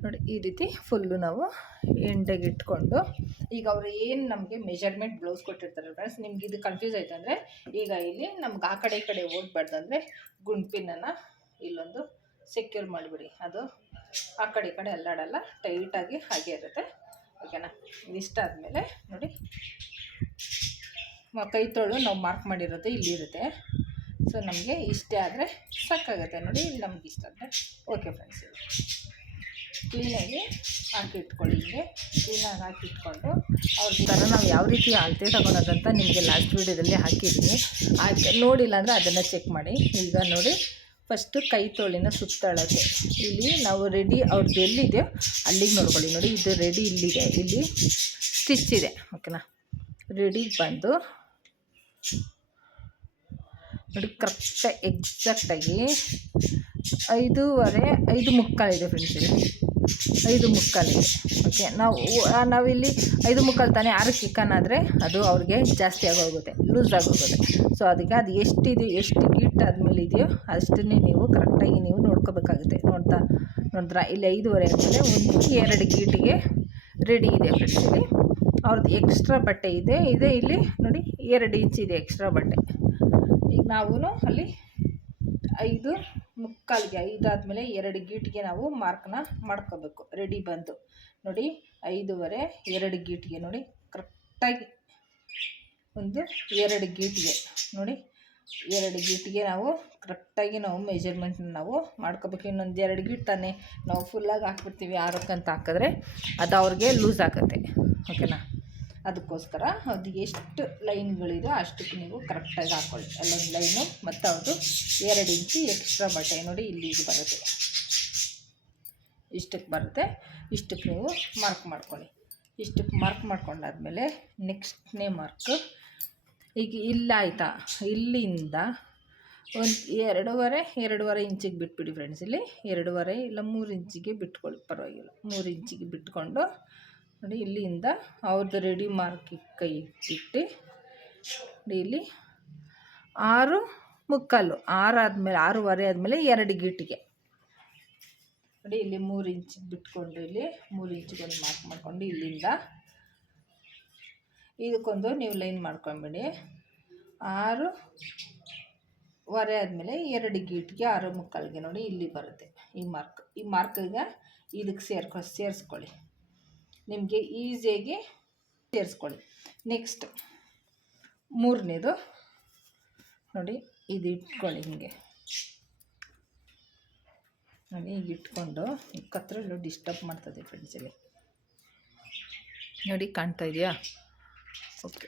ನೋಡಿ. ಈ ರೀತಿ ಫುಲ್ಲು ನಾವು ಎಂಡಾಗಿ ಇಟ್ಕೊಂಡು, ಈಗ ಅವರು ಏನು ನಮಗೆ ಮೆಜರ್ಮೆಂಟ್ ಬ್ಲೌಸ್ ಕೊಟ್ಟಿರ್ತಾರೆ ಫ್ರೆಂಡ್ಸ್, ನಿಮ್ಗೆ ಇದು ಕನ್ಫ್ಯೂಸ್ ಆಯ್ತು ಅಂದರೆ ಈಗ ಇಲ್ಲಿ ನಮ್ಗೆ ಆ ಕಡೆ ಈ ಕಡೆ ಓಡಬಾರ್ದು ಅಂದರೆ ಗುಂಡ್ಪಿನನ್ನು ಇಲ್ಲೊಂದು ಸೆಕ್ಯೂರ್ ಮಾಡಿಬಿಡಿ. ಅದು ಆ ಕಡೆ ಈ ಕಡೆ ಅಲ್ಲಾಡಲ್ಲ, ಟೈಟಾಗಿ ಹಾಗೆ ಇರುತ್ತೆ. ಓಕೆನಾ. ಇಷ್ಟಾದಮೇಲೆ ನೋಡಿ, ಕೈ ತೊಳು ನಾವು ಮಾರ್ಕ್ ಮಾಡಿರೋದು ಇಲ್ಲಿರುತ್ತೆ. ಸೊ ನಮಗೆ ಇಷ್ಟೇ ಆದರೆ ಸಾಕಾಗುತ್ತೆ ನೋಡಿ. ಇಲ್ಲಿ ನಮ್ಗೆ ಇಷ್ಟ ಆದರೆ ಓಕೆ ಫ್ರೆಂಡ್ಸ್. ಕ್ಲೀನಾಗಿ ಹಾಕಿ ಇಟ್ಕೊಳ್ಳಿ. ಹೀಗೆ ಕ್ಲೀನಾಗಿ ಹಾಕಿ ಇಟ್ಕೊಂಡು ಅವ್ರ ಥರ ನಾವು ಯಾವ ರೀತಿ ಅಳತೆ ತಗೊಳೋದಂತ ನಿಮಗೆ ಲಾಸ್ಟ್ ವೀಡಿಯೋದಲ್ಲಿ ಹಾಕಿದ್ದೀನಿ. ನೋಡಿಲ್ಲ ಅಂದರೆ ಅದನ್ನು ಚೆಕ್ ಮಾಡಿ. ಈಗ ನೋಡಿ, ಫಸ್ಟು ಕೈ ತೋಳಿನ ಸುತ್ತಳತೆ ಇಲ್ಲಿ ನಾವು ರೆಡಿ ಅವ್ರದ್ದು ಎಲ್ಲಿದೆಯೋ ಅಲ್ಲಿಗೆ ನೋಡ್ಕೊಳ್ಳಿ ನೋಡಿ. ಇದು ರೆಡಿ ಇಲ್ಲಿದೆ, ಇಲ್ಲಿ ಸ್ಟಿಚ್ ಇದೆ. ಓಕೆನಾ. ರೆಡಿಗೆ ಬಂದು ನೋಡಿ, ಕರೆಕ್ಟಾಗಿ ಎಕ್ಸಾಕ್ಟಾಗಿ 5:15 ಇದೆ ಫ್ರೆಂಡ್ಸ್. ಇಲ್ಲಿ 5:15 ಇದೆ. ಓಕೆ. ನಾವಿಲ್ಲಿ 5:15 ತಾನೇ 6ಕ್ಕೆ ಇಕ್ಕನಾದರೆ ಅದು ಅವ್ರಿಗೆ ಜಾಸ್ತಿ ಆಗೋಗುತ್ತೆ, ಲೂಸ್ ಆಗೋಗುತ್ತೆ. ಸೊ ಅದಕ್ಕೆ ಅದು ಎಷ್ಟಿದೆ, ಎಷ್ಟು ಗೀಟ್ ಆದಮೇಲೆ ಇದೆಯೋ ಅಷ್ಟನ್ನೇ ನೀವು ಕರೆಕ್ಟಾಗಿ ನೀವು ನೋಡ್ಕೋಬೇಕಾಗುತ್ತೆ. ನೋಡಿದ್ರಾ ಇಲ್ಲಿ 5:15 ಆದಮೇಲೆ 1-2 ಗೀಟಿಗೆ ರೆಡಿ ಇದೆ ಫ್ರೆಂಡ್ಸ್. ಇಲ್ಲಿ ಅವ್ರದ್ದು ಎಕ್ಸ್ಟ್ರಾ ಬಟ್ಟೆ ಇದೆ ಇಲ್ಲಿ ನೋಡಿ, 2 ಇಂಚ್ ಇದೆ ಎಕ್ಸ್ಟ್ರಾ ಬಟ್ಟೆ. ಈಗ ನಾವು ಅಲ್ಲಿ 5:15ಗೆ 5 ಆದಮೇಲೆ 2 ಗೀಟಿಗೆ ನಾವು ಮಾರ್ಕ್ನ ಮಾಡ್ಕೋಬೇಕು. ರೆಡಿ ಬಂದು ನೋಡಿ 5:15 2 ಗೀಟಿಗೆ ನೋಡಿ, ಕರೆಕ್ಟಾಗಿ 2 ಗೀಟಿಗೆ ನೋಡಿ, 2 ಗೀಟಿಗೆ ನಾವು ಕರೆಕ್ಟಾಗಿ ನಾವು ಮೆಜರ್ಮೆಂಟ್ನ ನಾವು ಮಾಡ್ಕೋಬೇಕು. ಇನ್ನೊಂದು 2 ಗೀಟ್ ತಾನೇ ನಾವು ಫುಲ್ಲಾಗಿ ಹಾಕ್ಬಿಡ್ತೀವಿ 6ಕ್ಕೆ ಅಂತ ಹಾಕಿದ್ರೆ ಅದು ಅವ್ರಿಗೆ ಲೂಸ್ ಆಗುತ್ತೆ. ಓಕೆನಾ. ಅದಕ್ಕೋಸ್ಕರ ಅದು ಎಷ್ಟು ಲೈನ್ಗಳಿದೆಯೋ ಅಷ್ಟಕ್ಕೆ ನೀವು ಕರೆಕ್ಟಾಗಿ ಹಾಕ್ಕೊಳ್ಳಿ. ಅಲ್ಲೊಂದು ಲೈನು ಮತ್ತು ಅದು 2 ಇಂಚು ಎಕ್ಸ್ಟ್ರಾ ಬಟ್ಟೆ ನೋಡಿ ಇಲ್ಲಿಗೆ ಬರುತ್ತೆ, ಇಷ್ಟಕ್ಕೆ ಬರುತ್ತೆ. ಇಷ್ಟಕ್ಕೆ ನೀವು ಮಾರ್ಕ್ ಮಾಡ್ಕೊಳ್ಳಿ. ಇಷ್ಟಕ್ಕೆ ಮಾರ್ಕ್ ಮಾಡ್ಕೊಂಡಾದ್ಮೇಲೆ ನೆಕ್ಸ್ಟ್ನೇ ಮಾರ್ಕ್ ಈಗ ಇಲ್ಲ ಆಯಿತಾ, ಇಲ್ಲಿಂದ ಒಂದು 2.5 ಇಂಚಿಗೆ ಬಿಟ್ಬಿಡಿ ಫ್ರೆಂಡ್ಸ್. ಇಲ್ಲಿ 2.5 ಇಲ್ಲ 3 ಇಂಚಿಗೆ ಬಿಟ್ಕೊಳ್ಳಿ, ಪರವಾಗಿಲ್ಲ. 3 ಇಂಚಿಗೆ ಬಿಟ್ಕೊಂಡು ನೋಡಿ, ಇಲ್ಲಿಂದ ಅವ್ರದ್ದು ರೆಡಿ ಮಾರ್ಕಿಗೆ ಕೈ ಇಟ್ಟು ನೋಡಿ, ಇಲ್ಲಿ 6:15 6 ಆದಮೇಲೆ 6:15 ಆದಮೇಲೆ 2 ಗೀಟಿಗೆ ನೋಡಿ, ಇಲ್ಲಿ 3 ಇಂಚಿಗೆ ಬಿಟ್ಕೊಂಡು ಇಲ್ಲಿ 3 ಇಂಚಿಗೆ ಒಂದು ಮಾರ್ಕ್ ಮಾಡ್ಕೊಂಡು ಇಲ್ಲಿಂದ ಇದಕ್ಕೊಂದು ನೀವು ಲೈನ್ ಮಾಡ್ಕೊಂಬಿಡಿ. 6:15 ಆದಮೇಲೆ 2 ಗೀಟಿಗೆ 6:15ಗೆ ನೋಡಿ ಇಲ್ಲಿ ಬರುತ್ತೆ ಈ ಮಾರ್ಕ್. ಈ ಮಾರ್ಕಿಗೆ ಇದಕ್ಕೆ ಸೇರಿಸ್ಕೊಳ್ಳಿ, ನಿಮಗೆ ಈಸಿಯಾಗಿ ಸೇರಿಸ್ಕೊಳ್ಳಿ. ನೆಕ್ಸ್ಟ್ 3ನೇದು ನೋಡಿ, ಇದು ಇಟ್ಕೊಳ್ಳಿ ಹಿಂಗೆ ನೋಡಿ. ಈಗ ಇಟ್ಕೊಂಡು ಕತ್ತರಲ್ಲೂ ಡಿಸ್ಟರ್ಬ್ ಮಾಡ್ತದೆ ಫ್ರೆಂಡ್ಸ್. ಇಲ್ಲಿ ನೋಡಿ, ಕಾಣ್ತಾ ಇದೆಯಾ? ಓಕೆ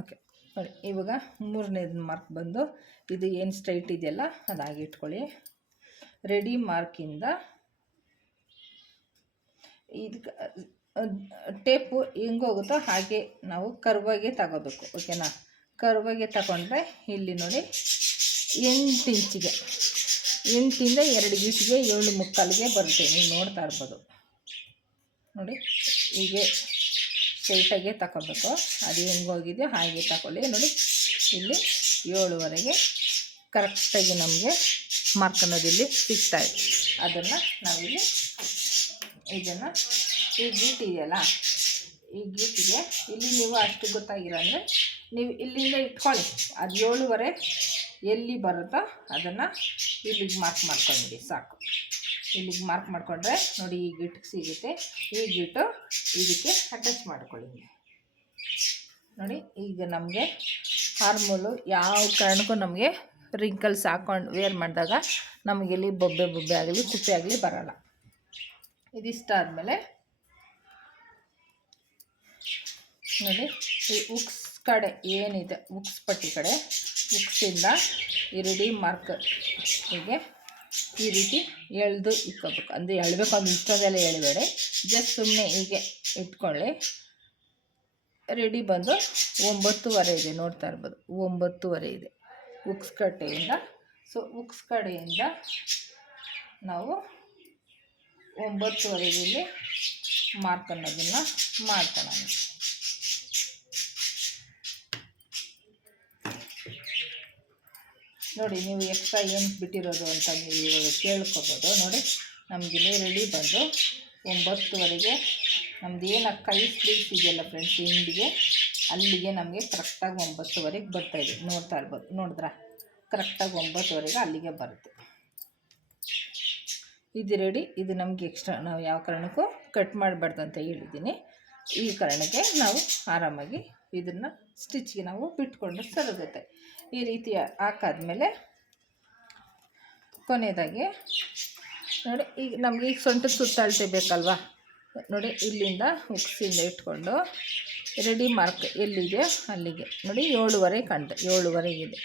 ಓಕೆ ನೋಡಿ. ಇವಾಗ 3ನೇದು ಮಾರ್ಕ್ ಬಂದು ಇದು ಏನು ಸ್ಟ್ರೈಟ್ ಇದೆಯಲ್ಲ ಅದಾಗಿ ಇಟ್ಕೊಳ್ಳಿ. ರೆಡಿ ಮಾರ್ಕಿಂದ ಇದಕ್ಕೆ ಟೇಪು ಹೆಂಗೆ ಹೋಗುತ್ತೋ ಹಾಗೆ ನಾವು ಕರ್ವಾಗೆ ತಗೋಬೇಕು. ಓಕೆನಾ. ಕರ್ವಾಗೆ ತಗೊಂಡ್ರೆ ಇಲ್ಲಿ ನೋಡಿ 8 ಇಂಚಿಗೆ 8ಇಂದ 2 ಗೀಟಿಗೆ 7:15ಗೆ ಬರುತ್ತೆ. ನೀವು ನೋಡ್ತಾ ಇರ್ಬೋದು ನೋಡಿ. ಹೀಗೆ ಸ್ಟ್ರೈಟಾಗೆ ತಗೋಬೇಕು. ಅದು ಹೆಂಗೆ ಹೋಗಿದೆಯೋ ಹಾಗೆ ತಗೊಳ್ಳಿ ನೋಡಿ. ಇಲ್ಲಿ 7:15ಗೆ ಕರೆಕ್ಟಾಗಿ ನಮಗೆ ಮಾರ್ಕ್ ಅನ್ನೋದಿಲ್ಲಿ ಸಿಗ್ತಾಯಿದೆ. ಅದನ್ನು ನಾವಿಲ್ಲಿ ಇದನ್ನು ಈ ಗೀಟ್ ಇದೆಯಲ್ಲ, ಈ ಗೀಟಿಗೆ ಇಲ್ಲಿ ನೀವು ಅಷ್ಟು ಗೊತ್ತಾಗಿರೋ ಅಂದರೆ ನೀವು ಇಲ್ಲಿಂದ ಇಟ್ಕೊಳ್ಳಿ. ಅದು 7:15 ಎಲ್ಲಿ ಬರುತ್ತೋ ಅದನ್ನು ಇಲ್ಲಿಗೆ ಮಾರ್ಕ್ ಮಾಡ್ಕೊಂಬಿಡಿ ಸಾಕು. ಇಲ್ಲಿಗೆ ಮಾರ್ಕ್ ಮಾಡಿಕೊಂಡ್ರೆ ನೋಡಿ ಈ ಗೀಟಿಗೆ ಸಿಗುತ್ತೆ. ಈ ಗೀಟು ಇದಕ್ಕೆ ಅಟ್ಯಾಚ್ ಮಾಡ್ಕೊಳ್ಳಿ. ನೋಡಿ ಈಗ ನಮಗೆ ಆರ್ಮೋಲು ಯಾವ ಕಾರಣಕ್ಕೂ ನಮಗೆ ರಿಂಕಲ್ಸ್ ಹಾಕೊಂಡು ವೇರ್ ಮಾಡಿದಾಗ ನಮಗೆ ಇಲ್ಲಿ ಬೊಬ್ಬೆ ಬೊಬ್ಬೆ ಆಗಲಿ ಕುಪ್ಪೆ ಆಗಲಿ ಬರೋಲ್ಲ. ಇದಿಷ್ಟಾದಮೇಲೆ ನೋಡಿ ಈ ಉಕ್ಸ್ ಕಡೆ ಏನಿದೆ, ಉಕ್ಸ್ ಪಟ್ಟಿ ಕಡೆ ಉಕ್ಸಿಂದ ಈ ರೆಡಿ ಮಾರ್ಕ್ ಹೀಗೆ ಈ ರೀತಿ ಎಳೆದು ಇಟ್ಕೋಬೇಕು. ಅಂದರೆ ಎಳಬೇಕು, ಅದು ಇಷ್ಟೊಂದೆಲ್ಲ ಎಳಬೇಡಿ, ಜಸ್ಟ್ ಸುಮ್ಮನೆ ಹೀಗೆ ಇಟ್ಕೊಳ್ಳಿ. ರೆಡಿ ಬಂದು 9:15 ಇದೆ, ನೋಡ್ತಾ ಇರ್ಬೋದು 9:15 ಇದೆ ಉಕ್ಸ್ ಕಡೆಯಿಂದ. ಸೊ ಉಕ್ಸ್ ಕಡೆಯಿಂದ ನಾವು 9:15 ಮಾರ್ಕ್ ಅನ್ನೋದನ್ನು ಮಾಡ್ಕೊಳ್ಳೋಣ. ನೋಡಿ ನೀವು ಎಕ್ಸ್ಟ್ರಾ ಏನು ಬಿಟ್ಟಿರೋದು ಅಂತ ನೀವು ಇವಾಗ ಕೇಳ್ಕೊಬೋದು. ನೋಡಿ ನಮಗಿಲ್ಲಿ ರೆಡಿ ಬಂದು 9:15 ನಮ್ದು ಏನು ಕೈ ಸ್ಲೀವ್ಸ್ ಇದೆಯಲ್ಲ ಫ್ರೆಂಡ್ಸ್ ಹಿಂದಿಗೆ, ಅಲ್ಲಿಗೆ ನಮಗೆ ಕರೆಕ್ಟಾಗಿ 9:15 ಬರ್ತಾಯಿದೆ, ನೋಡ್ತಾ ಇರ್ಬೋದು. ನೋಡಿದ್ರಾ, ಕರೆಕ್ಟಾಗಿ 9:15 ಅಲ್ಲಿಗೆ ಬರುತ್ತೆ. ಇದು ರೆಡಿ. ಇದು ನಮಗೆ ಎಕ್ಸ್ಟ್ರಾ ನಾವು ಯಾವ ಕಾರಣಕ್ಕೂ ಕಟ್ ಮಾಡಬಾರ್ದು ಅಂತ ಹೇಳಿದ್ದೀನಿ. ಈ ಕಾರಣಕ್ಕೆ ನಾವು ಆರಾಮಾಗಿ ಇದನ್ನು ಸ್ಟಿಚ್ಗೆ ನಾವು ಬಿಟ್ಕೊಂಡು ಸರೋಗುತ್ತೆ. ಈ ರೀತಿ ಹಾಕಾದ್ಮೇಲೆ ಕೊನೆಯದಾಗಿ ನೋಡಿ ಈಗ ನಮಗೆ ಈಗ ಸೊಂಟದ ಸುತ್ತ ಅಳತೆ ಬೇಕಲ್ವಾ. ನೋಡಿ ಇಲ್ಲಿಂದ ಉಕ್ಸಿಂದ ಇಟ್ಕೊಂಡು ರೆಡಿ ಮಾರ್ಕ್ ಎಲ್ಲಿದೆ ಅಲ್ಲಿಗೆ ನೋಡಿ 7:15 ಕಾಣ್ತೆ, 7:15 ಇದೆ,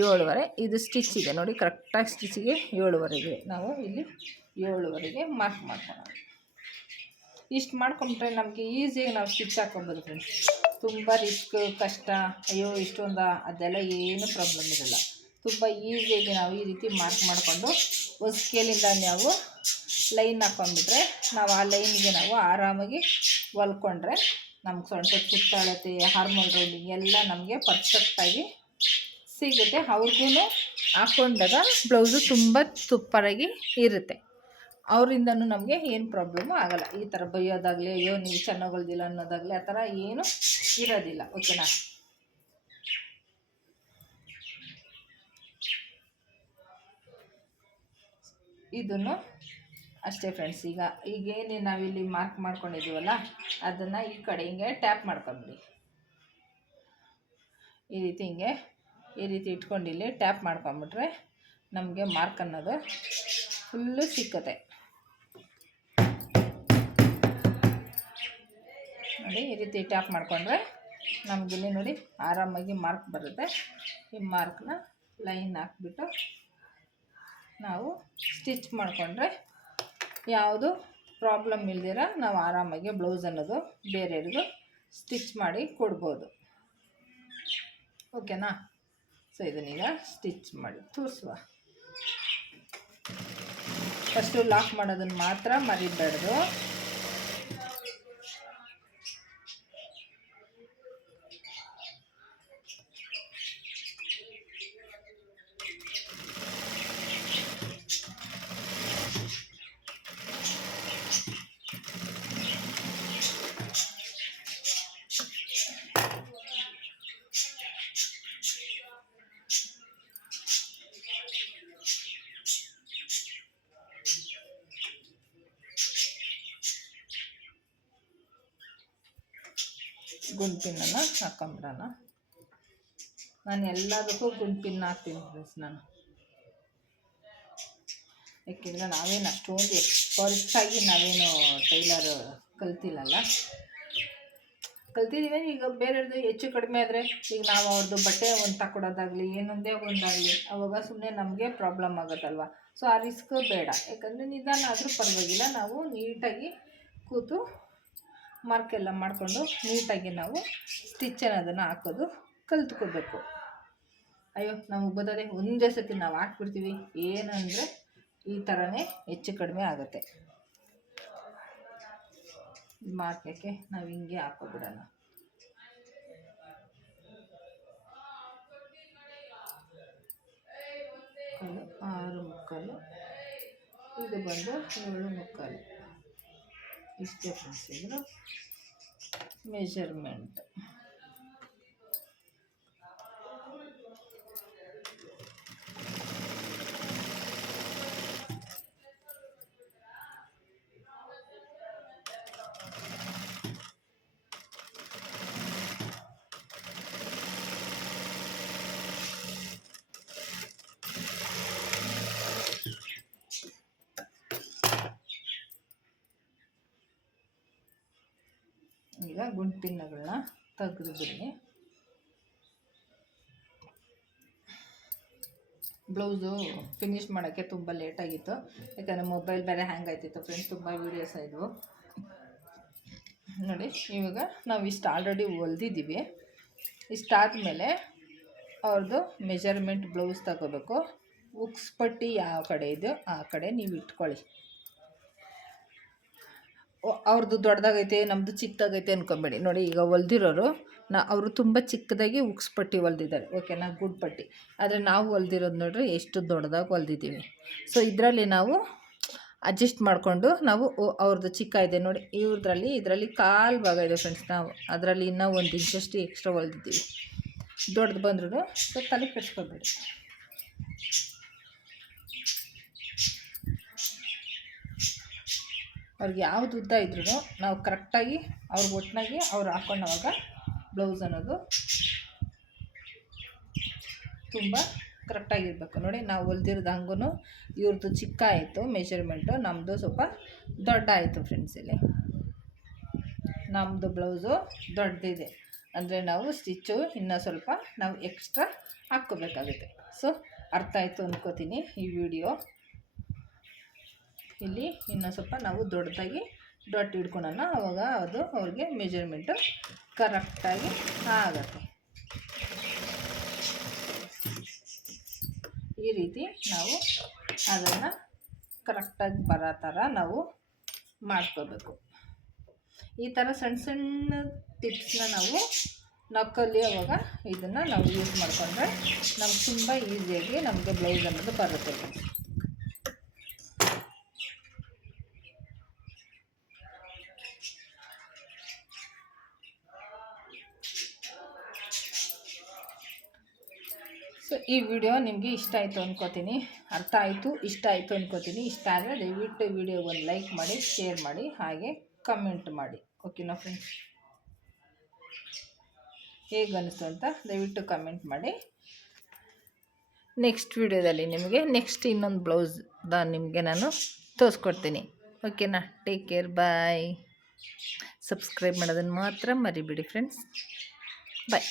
7:15 ಇದು ಸ್ಟಿಚ್ ಇದೆ ನೋಡಿ, ಕರೆಕ್ಟಾಗಿ ಸ್ಟಿಚ್ಗೆ 7:15 ನಾವು ಇಲ್ಲಿ 7:15 ಮಾರ್ಕ್ ಮಾಡ್ಕೊಳ್ಳೋಣ. ಇಷ್ಟು ಮಾಡ್ಕೊಂಡ್ರೆ ನಮಗೆ ಈಸಿಯಾಗಿ ನಾವು ಸ್ಟಿಚ್ ಹಾಕ್ಕೊಬೋದು ಫ್ರೆಂಡ್ಸ್. ತುಂಬ ರಿಸ್ಕ್ ಕಷ್ಟ ಅಯ್ಯೋ ಇಷ್ಟೊಂದು ಅದೆಲ್ಲ ಏನು ಪ್ರಾಬ್ಲಮ್ ಇರಲ್ಲ. ತುಂಬ ಈಸಿಯಾಗಿ ನಾವು ಈ ರೀತಿ ಮಾರ್ಕ್ ಮಾಡಿಕೊಂಡು ಒಂದು ಸ್ಕೇಲಿಂದ ನಾವು ಲೈನ್ ಹಾಕ್ಕೊಂಡ್ಬಿಟ್ರೆ ನಾವು ಆ ಲೈನಿಗೆ ನಾವು ಆರಾಮಾಗಿ ಹೊಲ್ಕೊಂಡ್ರೆ ನಮ್ಗೆ ಸೊಂಟದ ಸುತ್ತಾಳತೆ ಹಾರ್ಮೋನ್ ರೌಂಡಿಂಗ್ ಎಲ್ಲ ನಮಗೆ ಪರ್ಫೆಕ್ಟಾಗಿ ಸಿಗುತ್ತೆ. ಅವ್ರಿಗೂ ಹಾಕ್ಕೊಂಡಾಗ ಬ್ಲೌಸು ತುಂಬ ಸೂಪರಾಗಿ ಇರುತ್ತೆ. ಅವರಿಂದನೂ ನಮಗೆ ಏನು ಪ್ರಾಬ್ಲಮ್ಮು ಆಗೋಲ್ಲ. ಈ ಥರ ಬೈಯೋದಾಗಲಿ ಅಯ್ಯೋ ನೀವು ಚೆನ್ನಾಗಿ ಹೊಲ್ದಿಲ್ಲ ಅನ್ನೋದಾಗಲಿ ಆ ಥರ ಏನೂ ಇರೋದಿಲ್ಲ. ಓಕೆನಾ. ಇದನ್ನು ಅಷ್ಟೇ ಫ್ರೆಂಡ್ಸ್. ಈಗೇನು ನಾವಿಲ್ಲಿ ಮಾರ್ಕ್ ಮಾಡ್ಕೊಂಡಿದ್ದೀವಲ್ಲ ಅದನ್ನು ಈ ಕಡೆ ಹಿಂಗೆ ಟ್ಯಾಪ್ ಮಾಡ್ಕೊಂಬಿಡಿ. ಈ ರೀತಿ ಇಟ್ಕೊಂಡಿಲ್ಲಿ ಟ್ಯಾಪ್ ಮಾಡ್ಕೊಂಬಿಟ್ರೆ ನಮಗೆ ಮಾರ್ಕ್ ಅನ್ನೋದು ಫುಲ್ಲು ಸಿಕ್ಕತ್ತೆ. ನೋಡಿ ಈ ರೀತಿ ಟ್ಯಾಪ್ ಮಾಡಿಕೊಂಡ್ರೆ ನಮಗಿಲ್ಲಿ ನೋಡಿ ಆರಾಮಾಗಿ ಮಾರ್ಕ್ ಬರುತ್ತೆ. ಈ ಮಾರ್ಕ್ನ ಲೈನ್ ಹಾಕ್ಬಿಟ್ಟು ನಾವು ಸ್ಟಿಚ್ ಮಾಡಿಕೊಂಡ್ರೆ ಯಾವುದು ಪ್ರಾಬ್ಲಮ್ ಇಲ್ದಿರ ನಾವು ಆರಾಮಾಗಿ ಬ್ಲೌಸ್ ಅನ್ನೋದು ಬೇರೆಯವ್ರಿಗೂ ಸ್ಟಿಚ್ ಮಾಡಿ ಕೊಡ್ಬೋದು. ಓಕೆನಾ. ಸೊ ಇದನ್ನೀಗ ಸ್ಟಿಚ್ ಮಾಡಿ ತೋರಿಸುವ. ಫಸ್ಟು ಲಾಕ್ ಮಾಡೋದನ್ನು ಮಾತ್ರ ಮರಿಬೇಡ್ದು. ಗುಂಪಿನನ್ನು ಹಾಕೊಂಬಿಡೋಣ. ನಾನು ಎಲ್ಲದಕ್ಕೂ ಗುಂಪಿನ ಹಾಕ್ತೀನಿ ಫ್ರೆಂಡ್ಸ್. ಯಾಕೆಂದರೆ ನಾವೇನು ಅಷ್ಟೊಂದು ಎಕ್ಸ್ಪರ್ಟಾಗಿ ನಾವೇನು ಟೈಲರ್ ಕಲ್ತಿಲ್ಲಲ್ಲ. ಕಲ್ತಿದ್ದೀವಿ ಈಗ ಬೇರೆಯವ್ರದ್ದು ಹೆಚ್ಚು ಕಡಿಮೆ ಆದರೆ ಈಗ ನಾವು ಅವ್ರದ್ದು ಬಟ್ಟೆ ಒಂದು ತಗೊಡೋದಾಗಲಿ ಏನೊಂದೇ ಒಂದಾಗಲಿ ಅವಾಗ ಸುಮ್ಮನೆ ನಮಗೆ ಪ್ರಾಬ್ಲಮ್ ಆಗುತ್ತಲ್ವ. ಸೊ ಆ ರಿಸ್ಕ್ ಬೇಡ. ಯಾಕಂದರೆ ನಿಧಾನ ಆದರೂ ಪರವಾಗಿಲ್ಲ, ನಾವು ನೀಟಾಗಿ ಕೂತು ಮಾರ್ಕೆಲ್ಲ ಮಾಡಿಕೊಂಡು ನೀಟಾಗಿ ನಾವು ಸ್ಟಿಚ್ ಅನ್ನೋದನ್ನು ಹಾಕೋದು ಕಲ್ತ್ಕೋಬೇಕು. ಅಯ್ಯೋ ನಮಗೆ ಬರ್ತದೆ ಒಂದೇ ಸತಿ ನಾವು ಹಾಕ್ಬಿಡ್ತೀವಿ, ಏನಂದರೆ ಈ ಥರನೇ ಹೆಚ್ಚು ಕಡಿಮೆ ಆಗುತ್ತೆ. ಮಾರ್ಕಕ್ಕೆ ನಾವು ಹಿಂಗೆ ಹಾಕೋಬಿಡೋಣ. ಕಲ್ಲು 6 ಮುಕ್ಕಾಲು, ಇದು ಬಂದು 7 ಮುಕ್ಕಾಲು. ಇಷ್ಟೇ ಫ್ರೆಂಡ್ಸ್ ಇದ್ರ ಮೆಜರ್ಮೆಂಟ್. ಈಗ ಗುಂಡು ಪಿನ್ಗಳನ್ನ ತೆಗೆದು ಬಿಡಿ. ಬ್ಲೌಸು ಫಿನಿಷ್ ಮಾಡೋಕ್ಕೆ ತುಂಬ ಲೇಟಾಗಿತ್ತು, ಯಾಕಂದರೆ ಮೊಬೈಲ್ ಬೇರೆ ಹ್ಯಾಂಗ್ ಆಯ್ತಿತ್ತು ಫ್ರೆಂಡ್ಸ್. ತುಂಬ ವೀಡಿಯೋಸ್ ಇದ್ವು ನೋಡಿ. ಇವಾಗ ನಾವು ಇಷ್ಟು ಆಲ್ರೆಡಿ ಹೊಲ್ದಿದ್ದೀವಿ. ಇಷ್ಟಾದಮೇಲೆ ಅವ್ರದ್ದು ಮೆಜರ್ಮೆಂಟ್ ಬ್ಲೌಸ್ ತಗೋಬೇಕು. ಉಕ್ಸ್ ಪಟ್ಟಿ ಯಾವ ಕಡೆ ಇದೆಯೋ ಆ ಕಡೆ ನೀವು ಇಟ್ಕೊಳ್ಳಿ. ಅವ್ರದ್ದು ದೊಡ್ಡದಾಗೈತೆ ನಮ್ಮದು ಚಿಕ್ಕದಾಗೈತೆ ಅಂದ್ಕೊಬೇಡಿ. ನೋಡಿ ಈಗ ಹೊಲ್ದಿರೋರು ಅವರು ತುಂಬ ಚಿಕ್ಕದಾಗಿ ಉಕ್ಸ್ ಪಟ್ಟಿ ಹೊಲ್ದಿದ್ದಾರೆ, ಓಕೆನಾ, ಗುಡ್ ಪಟ್ಟಿ. ಆದರೆ ನಾವು ಹೊಲ್ದಿರೋದು ನೋಡ್ರಿ ಎಷ್ಟು ದೊಡ್ಡದಾಗಿ ಹೊಲ್ದಿದ್ದೀವಿ. ಸೊ ಇದರಲ್ಲಿ ನಾವು ಅಡ್ಜಸ್ಟ್ ಮಾಡಿಕೊಂಡು ನಾವು ಅವ್ರದ್ದು ಚಿಕ್ಕ ಇದೆ ನೋಡಿ, ಇದರಲ್ಲಿ ಕಾಲು ಭಾಗ ಇದೆ ಫ್ರೆಂಡ್ಸ್. ನಾವು ಅದರಲ್ಲಿ ಇನ್ನೂ 1 ಇಂಚಷ್ಟು ಎಕ್ಸ್ಟ್ರಾ ಹೊಲ್ದಿದ್ದೀವಿ. ದೊಡ್ಡದು ಬಂದ್ರೂ ಸೊ ತಲೆ ಕೆಡಿಸ್ಕೊಬೇಡಿ. ಅವ್ರಿಗೆ ಯಾವ್ದು ಉದ್ದ ಇದ್ರೂ ನಾವು ಕರೆಕ್ಟಾಗಿ ಅವ್ರಿಗೆ ಒಟ್ಟಿನಾಗಿ ಅವ್ರು ಹಾಕೊಂಡಾಗ ಬ್ಲೌಸ್ ಅನ್ನೋದು ತುಂಬ ಕರೆಕ್ಟಾಗಿರ್ಬೇಕು. ನೋಡಿ ನಾವು ಹೊಲ್ದಿರೋದು ಹಂಗೂ ಇವ್ರದ್ದು ಚಿಕ್ಕ ಆಯಿತು ಮೆಜರ್ಮೆಂಟು, ನಮ್ಮದು ಸ್ವಲ್ಪ ದೊಡ್ಡ ಆಯಿತು ಫ್ರೆಂಡ್ಸ್. ಇಲ್ಲಿ ನಮ್ಮದು ಬ್ಲೌಸು ದೊಡ್ಡದಿದೆ ಅಂದರೆ ನಾವು ಸ್ಟಿಚ್ಚು ಇನ್ನೂ ಸ್ವಲ್ಪ ನಾವು ಎಕ್ಸ್ಟ್ರಾ ಹಾಕ್ಕೋಬೇಕಾಗುತ್ತೆ. ಸೊ ಅರ್ಥ ಆಯಿತು ಅಂದ್ಕೋತೀನಿ ಈ ವಿಡಿಯೋ. ಇಲ್ಲಿ ಇನ್ನೂ ಸ್ವಲ್ಪ ನಾವು ದೊಡ್ಡದಾಗಿ ಡಾಟ್ ಹಿಡ್ಕೊಳ್ಳೋಣ, ಆವಾಗ ಅದು ಅವ್ರಿಗೆ ಮೆಜರ್ಮೆಂಟು ಕರೆಕ್ಟಾಗಿ ಆಗುತ್ತೆ. ಈ ರೀತಿ ನಾವು ಅದನ್ನು ಕರೆಕ್ಟಾಗಿ ಬರೋ ಥರ ನಾವು ಮಾಡ್ಕೋಬೇಕು. ಈ ಥರ ಸಣ್ಣ ಸಣ್ಣ ಟಿಪ್ಸ್ನ ನಾವು ಕಲಿಯೋವಾಗ ಇದನ್ನು ನಾವು ಯೂಸ್ ಮಾಡಿಕೊಂಡ್ರೆ ನಮ್ಗೆ ತುಂಬ ಈಸಿಯಾಗಿ ನಮಗೆ ಬ್ಲೌಸ್ ಅನ್ನೋದು ಬರುತ್ತೆ. ಸೊ ಈ ವಿಡಿಯೋ ನಿಮಗೆ ಇಷ್ಟ ಆಯಿತು ಅಂದ್ಕೋತೀನಿ, ಅರ್ಥ ಆಯಿತು, ಇಷ್ಟ ಆಯಿತು ಅಂದ್ಕೋತೀನಿ. ಇಷ್ಟ ಆದರೆ ದಯವಿಟ್ಟು ವಿಡಿಯೋಗೊಂದು ಲೈಕ್ ಮಾಡಿ, ಶೇರ್ ಮಾಡಿ, ಹಾಗೆ ಕಮೆಂಟ್ ಮಾಡಿ, ಓಕೆನಾ ಫ್ರೆಂಡ್ಸ್. ಹೇಗೆ ಅನಿಸ್ತು ಅಂತ ದಯವಿಟ್ಟು ಕಮೆಂಟ್ ಮಾಡಿ. ನೆಕ್ಸ್ಟ್ ವಿಡಿಯೋದಲ್ಲಿ ನಿಮಗೆ ಇನ್ನೊಂದು ಬ್ಲೌಸ್ದ ನಿಮಗೆ ನಾನು ತೋರಿಸ್ಕೊಡ್ತೀನಿ, ಓಕೆನಾ. ಟೇಕ್ ಕೇರ್, ಬಾಯ್. ಸಬ್ಸ್ಕ್ರೈಬ್ ಮಾಡೋದನ್ನು ಮಾತ್ರ ಮರಿಬೇಡಿ ಫ್ರೆಂಡ್ಸ್. ಬಾಯ್.